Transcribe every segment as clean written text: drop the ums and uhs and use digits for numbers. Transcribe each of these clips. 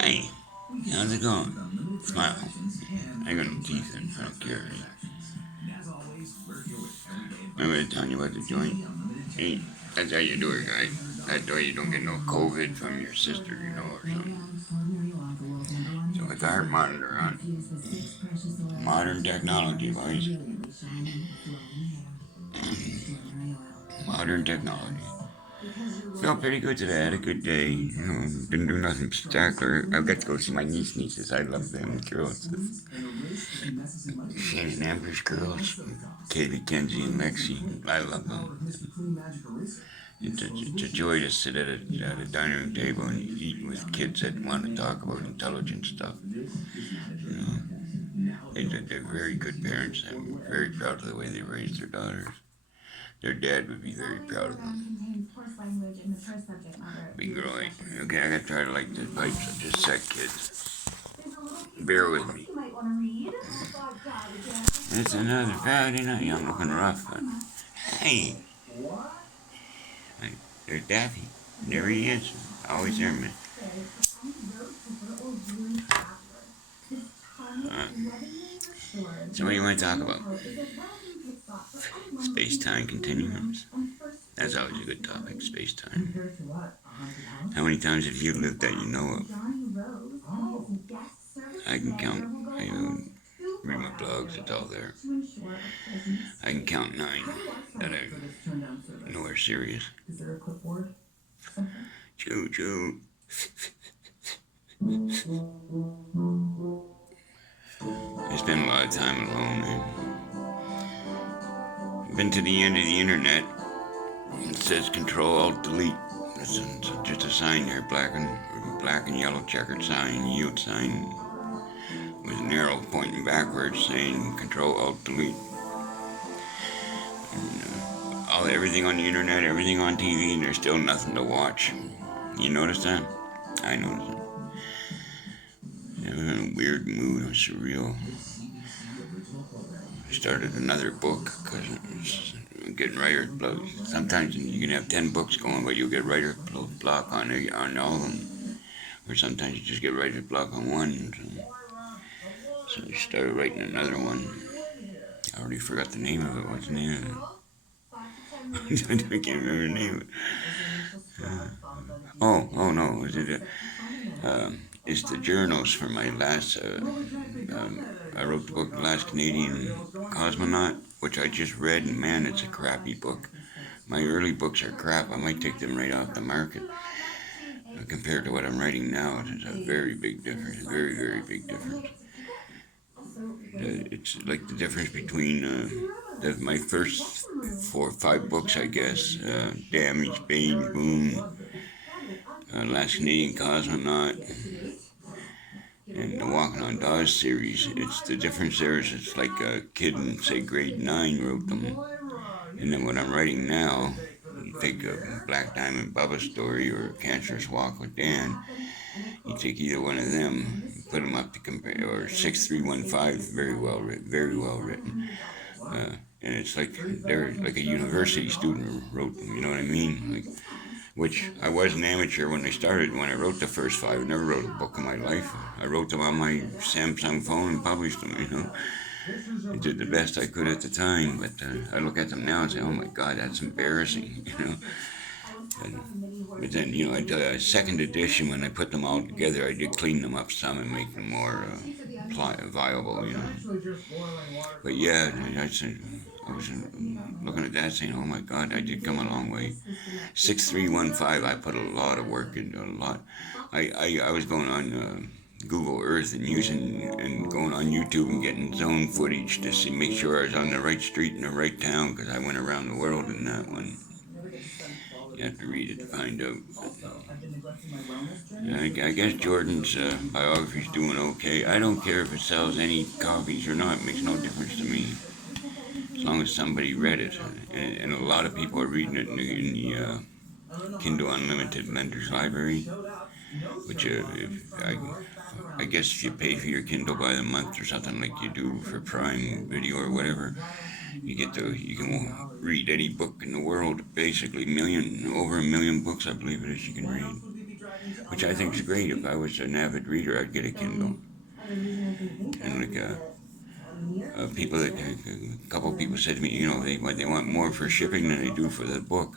Hey, how's it going? Smile. I got no teeth in, I don't care. Remember telling you about the joint? Hey, that's how you do it, guys. That's why you don't get no COVID from your sister, or something. So with the heart monitor on. Modern technology, boys. Modern technology. Felt pretty good today. I had a good day. Didn't do nothing spectacular. I got to go see my nieces. I love them girls. Shannon Amber's girls. Katie, Kenzie, and Lexi. I love them. It's a joy to sit at a dining room table and eat with kids that want to talk about intelligent stuff. They're very good parents. I'm very proud of the way they raised their daughters. Their dad would be very proud of them. Big girl, okay, I gotta try to light the pipes up. Just a sec, kids. Bear with me. It's another Friday night. I'm looking rough, but hey, there's Daffy. There he is. Always there, man. So what do you want to talk about? Space-time continuums. That's always a good topic, space-time. How many times have you lived that you know of? I can count. I read my blogs, it's all there. I can count 9 that I know are serious. Choo choo. I spend a lot of time alone, man. Been to the end of the internet. It says Control Alt Delete. That's just a sign there, black and yellow checkered sign, yield sign, with an arrow pointing backwards saying Control Alt Delete. And, everything on the internet, everything on TV, and there's still nothing to watch. You notice that? I noticed it. I'm in a weird mood. I'm surreal. I started another book because I'm getting writer's block. Sometimes you can have 10 books going, but you'll get writer's block on all of them. Or sometimes you just get writer's block on one. So I started writing another one. I already forgot the name of it. What's the name of it? I can't remember the name of it. Oh no, is it? It's the journals for my last. I wrote the book, The Last Canadian Cosmonaut, which I just read, and man, it's a crappy book. My early books are crap. I might take them right off the market. Compared to what I'm writing now, it's a very big difference. Very, very big difference. It's like the difference between my first 4 or 5 books, I guess. Damage, Bane, Boom, Last Canadian Cosmonaut, and the Walking on Dawes series. It's the difference there is it's like a kid in, say, grade 9 wrote them. And then what I'm writing now, you take a Black Diamond Bubba story or a Cancerous Walk with Dan, you take either one of them, put them up to compare, or 6315, very well written. And it's like they're like a university student wrote them, you know what I mean? Like, which I was an amateur when I started. When I wrote the first 5, I never wrote a book in my life. I wrote them on my Samsung phone and published them, I did the best I could at the time, but I look at them now and say, oh my God, that's embarrassing, But then, I did a second edition. When I put them all together, I did clean them up some and make them more viable, But yeah, I was looking at that saying, oh my God, I did come a long way. 6315, I put a lot of work into a lot. I was going on Google Earth and going on YouTube and getting zone footage to make sure I was on the right street in the right town, because I went around the world in that one. You have to read it to find out. I guess Jordan's biography's doing okay. I don't care if it sells any copies or not. It makes no difference to me, as long as somebody read it. And a lot of people are reading it in the Kindle Unlimited Lenders Library, which I guess if you pay for your Kindle by the month or something like you do for Prime Video or whatever, you can read any book in the world, basically over a million books, I believe it is, you can read. which I think is great. If I was an avid reader, I'd get a Kindle. And like people, a couple of people said to me, you know, they want more for shipping than they do for the book.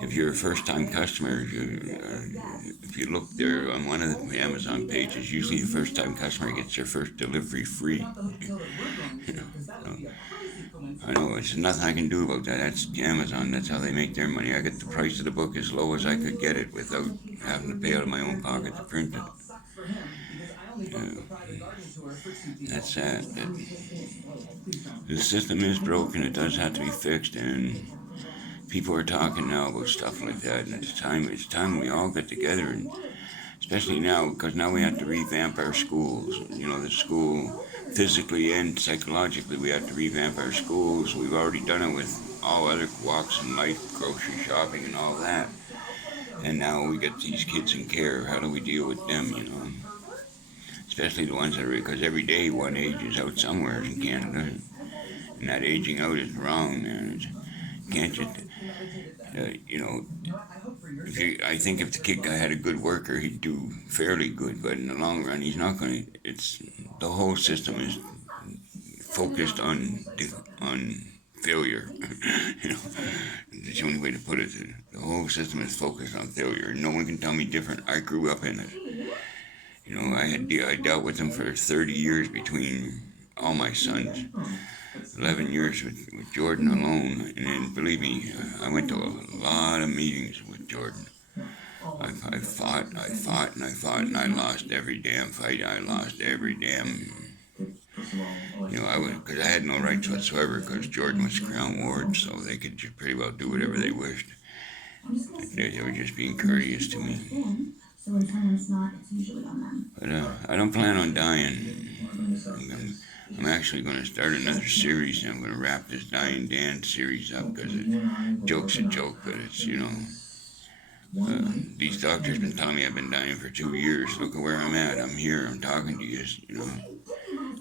If you're a first-time customer, if you look there on one of the Amazon pages, usually the first-time customer gets their first delivery free. You know, so, I know there's nothing I can do about that. That's Amazon. That's how they make their money. I get the price of the book as low as I could get it without having to pay out of my own pocket to print it. That's sad. The system is broken. It does have to be fixed, and people are talking now about stuff like that. And it's time we all get together, and especially now, because now we have to revamp our schools. You know, the school, physically and psychologically, we have to revamp our schools. We've already done it with all other walks in life, grocery shopping and all that. And now we get these kids in care. How do we deal with them, you know? Especially the ones that are, because every day one ages out somewhere in Canada. And that aging out is wrong, man. Can't just, you know, I think if the kid guy had a good worker, he'd do fairly good, but in the long run, he's not going to. It's the whole system is focused on failure. You know, that's the only way to put it. The whole system is focused on failure. No one can tell me different. I grew up in it. You know, I dealt with them for 30 years between all my sons. 11 years with Jordan alone, and then believe me, I went to a lot of meetings with Jordan. I fought, and I lost every damn fight. I lost every damn, you know, because I had no rights whatsoever, because Jordan was Crown Ward, so they could just pretty well do whatever they wished. They were just being courteous to me. But I don't plan on dying. I'm actually going to start another series, and I'm going to wrap this Dying Dan series up, because joke's a joke, but it's, you know, these doctors been telling me I've been dying for 2 years. Look at where I'm at. I'm here. I'm talking to you, you know.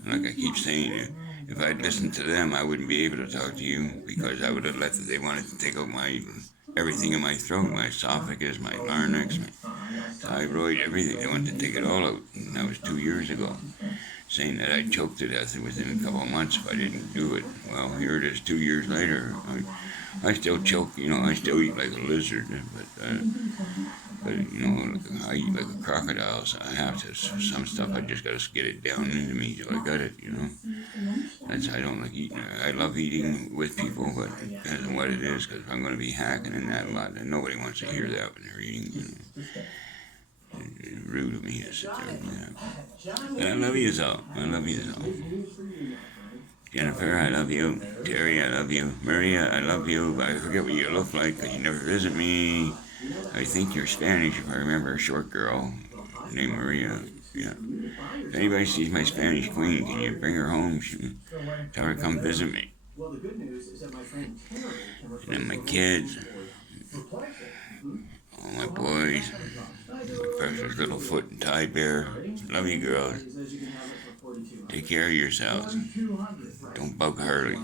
And like I keep saying, if I'd listened to them, I wouldn't be able to talk to you, because I would have let they wanted to take out everything in my throat, my esophagus, my larynx, my thyroid, everything. They wanted to take it all out, and that was 2 years ago, saying that I'd choke to death within a couple of months if I didn't do it. Well, here it is 2 years later. I still choke, you know, I still eat like a lizard, but you know, I eat like a crocodile, so I have to, some stuff I just gotta get it down into me till I got it, you know. I don't like eating, I love eating with people, but it depends on what it is, because I'm gonna be hacking in that a lot, and nobody wants to hear that when they're eating, you know. It's rude of me to sit there and do that. But I love you all. I love you all. Jennifer, I love you. Terry, I love you. Maria, I love you. I forget what you look like because you never visit me. I think you're Spanish, if I remember, a short girl named Maria. Yeah. If anybody sees my Spanish queen, can you bring her home? Tell her to come visit me. And then my kids, all my boys, my precious little foot and tie bear. Love you, girls. Take care of yourselves. Don't bug Harley.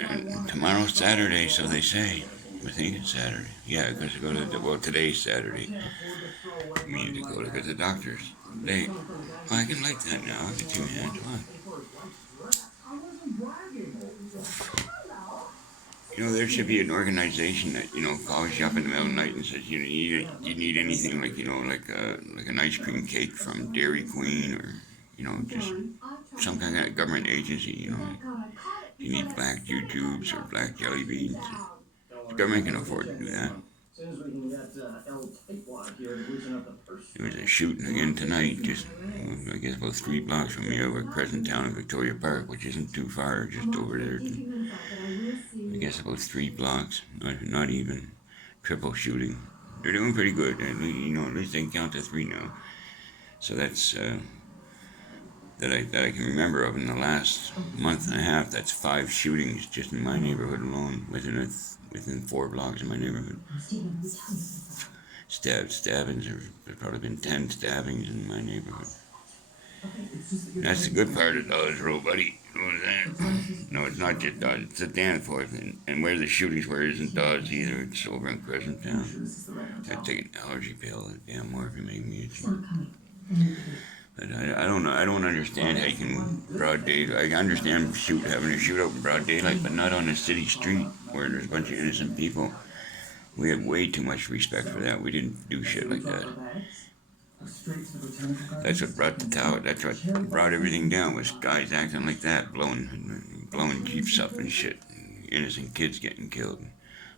And tomorrow's Saturday, so they say. I think it's Saturday. Yeah, because I go to well, today's Saturday. I mean, to go to the doctor's. I can like that now. I get 2 hands. You know, there should be an organization that, you know, calls you up in the middle of the night and says, you need anything, like, you know, like an ice cream cake from Dairy Queen, or, you know, just some kind of government agency, you know. You need black jujubes or black jelly beans. The government can afford to do that. There was a shooting again tonight, just, I guess, about 3 blocks from me over at Crescent Town in Victoria Park, which isn't too far, just over there. I guess about 3 blocks, not even. Triple shooting. They're doing pretty good. You know, at least they can count to 3 now. So that's that I can remember of in the last month and a half. That's 5 shootings just in my neighborhood alone, within 4 blocks of my neighborhood. Stabbings. There's probably been 10 stabbings in my neighborhood. That's the good part of Dodge Road, buddy. You know what I'm saying? No, it's not just Dodge. It's the Danforth. And where the shootings were isn't Dodge either. It's over in Crescent Town. I take an allergy pill. Damn morphine made me itchy. But I don't know. I don't understand how you can broad daylight. I understand having a shootout in broad daylight, but not on a city street where there's a bunch of innocent people. We had way too much respect for that. We didn't do shit like that. That's what brought the tower. That's what brought everything down. Was guys acting like that, blowing jeeps up and shit. Innocent kids getting killed.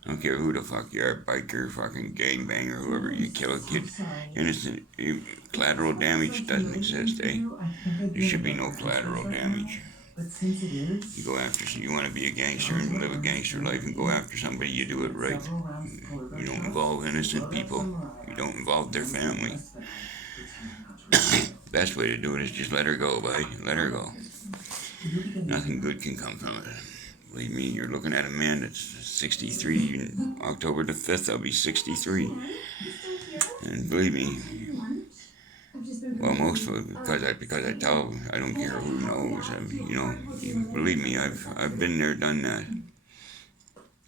I don't care who the fuck you are, biker, fucking gangbanger, whoever. You kill a kid, innocent. Collateral damage doesn't exist, eh? There should be no collateral damage. You go after, you want to be a gangster and live a gangster life and go after somebody, you do it right. You don't involve innocent people. You don't involve their family. Best way to do it is just let her go, buddy. Let her go. Nothing good can come from it. Believe me, you're looking at a man that's 63. October the 5th, I'll be 63. And believe me, well, most of it because I tell, I don't care who knows. Believe me, I've been there, done that.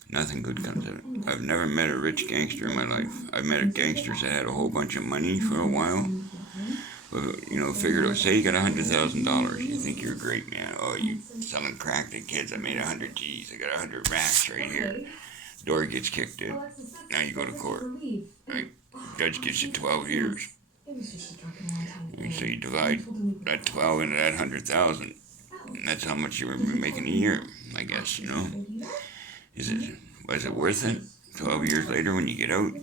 Nothing good comes of it. I've never met a rich gangster in my life. I've met gangsters that had a whole bunch of money for a while. But, figure, say you got $100,000. You think you're great, man. Oh, you selling crack to kids. I made 100 G's. I got 100 racks right here. Door gets kicked in. Now you go to court. Right? Judge gives you 12 years. And so you divide that 12 into that 100,000. And that's how much you were making a year, I guess, Was it worth it? 12 years later when you get out?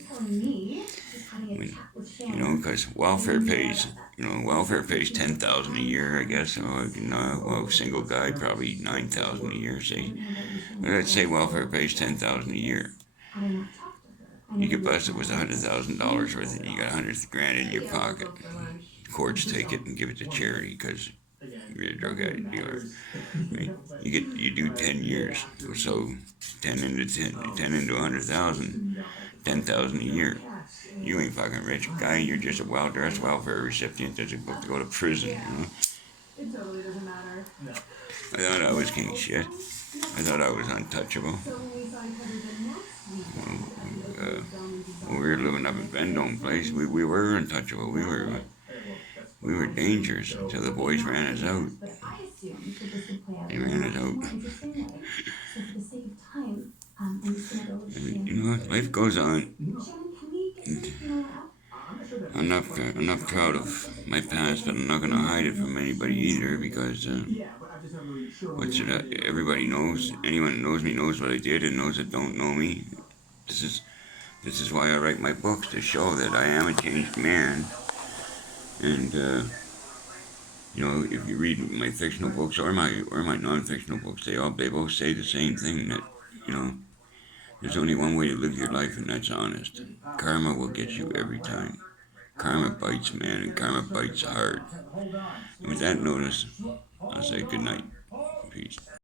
Because welfare pays, welfare pays $10,000 a year, I guess. Single guy probably $9,000 a year. Let's say welfare pays $10,000 a year. You get busted with $100,000 worth, and you got $100,000 in your pocket. Courts take it and give it to charity because you're a drug addict dealer. Right? You do 10 years, so 10 into 100,000, 10,000 a year. You ain't fucking rich guy. You're just a well-dressed welfare recipient that's about to go to prison. It totally doesn't matter. I thought I was king shit. I thought I was untouchable. When we were living up in Vendome Place, we were untouchable. We were dangerous until the boys ran us out. They ran us out. And, life goes on. I'm not proud of my past, but I'm not going to hide it from anybody either because everybody knows. Anyone that knows me knows what I did, and those that don't know me. This is why I write my books, to show that I am a changed man. And if you read my fictional books or my non-fictional books, they both say the same thing, that there's only one way to live your life, and that's honest. Karma will get you every time. Karma bites, man, and karma bites hard. And with that notice, I'll say good night. Peace.